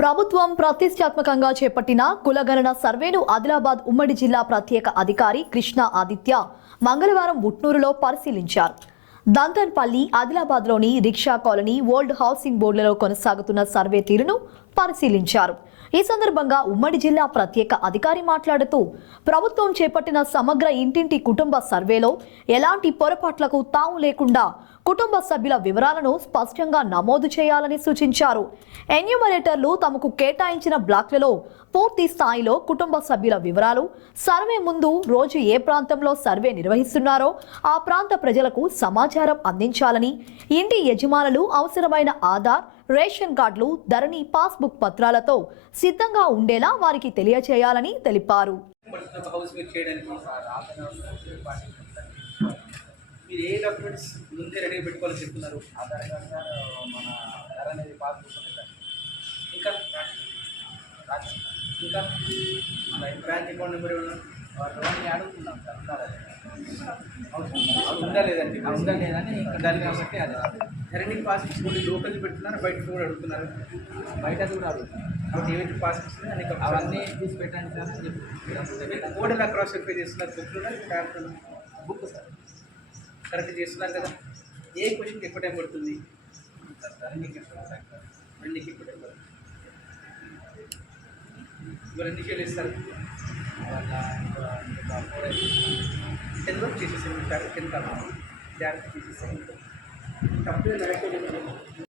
ప్రభుత్వం ప్రతిష్టాత్మకంగా చేపట్టిన కులగణన సర్వేను ఆదిలాబాద్ ఉమ్మడి జిల్లా ప్రత్యేక అధికారి కృష్ణ ఆదిత్య మంగళవారం ఉట్నూరులో పరిశీలించారు. Dantanpalli, ఆదిలాబాద్లోని rickshaw colony, old housing బోర్డులలో కొనసాగుతున్న సర్వే తీరును పరిశీలించారు. ఈ సందర్భంగా ఉమ్మడి జిల్లా ప్రత్యేక అధికారి మాట్లాడుతూ ప్రభుత్వం చేపట్టిన సమగ్ర ఇంటింటి కుటుంబ సర్వేలో ఎలాంటి పొరపాట్లకు తావు లేకుండా కుటుంబ సభ్యుల వివరాలను స్పష్టంగా నమోదు చేయాలని సూచించారు. ఎన్యూమరేటర్లు తమకు కేటాయించిన బ్లాక్లలో పూర్తి స్థాయిలో కుటుంబ సభ్యుల వివరాలు, సర్వే ముందు రోజు ఏ ప్రాంతంలో సర్వే నిర్వహిస్తున్నారో ఆ ప్రాంత ప్రజలకు సమాచారం అందించాలని, ఇంటి యజమానులు అవసరమైన ఆధార్, రేషన్ కార్డులు, ధరణి పాస్బుక్ పత్రాలతో సిద్ధంగా ఉండేలా వారికి తెలియచేయాలని తెలిపారు. మీరు ఏ డాక్యుమెంట్స్ ముందే రెడీ పెట్టుకోవాలని చెప్తున్నారు? ఆధార్ కార్డు మన ధరణి పాస్బుక్ ఇంకా ఇంకా మన బ్యాంక్ అకౌంట్ నెంబర్ ఏమన్నా లోన్ అడుగుతున్నాం సార్. ఉందా లేదండి? ఉందా లేదని దాన్ని కాబట్టి అది ధరణి పాస్బుక్స్ ఓన్లీ లోకల్ పెట్టుకున్నారు, బయట కూడా అడుగుతున్నారు. బయట కూడా అడుగుతున్నాం. కాబట్టి ఏవైతే పాస్బుక్స్ అవన్నీ తీసి పెట్టండి సార్ అని చెప్పి కోడ్ ఎలా క్రాస్ వెరిఫై చేస్తున్నారు? బుక్లో క్యారెక్టర్ బుక్ సార్ కరెక్ట్ చేస్తున్నారు కదా? ఏ క్వశ్చన్కి ఎక్కువ టైం పడుతుంది? ధరణికి ఎక్కువ టైం పడుతుంది. మరి ఎన్ని చేయాలి ఇస్తారు? 10 వరకు చేసేసాను. 10 కావాలి, జాగ్రత్త చేసేసాను. తప్పలేదు.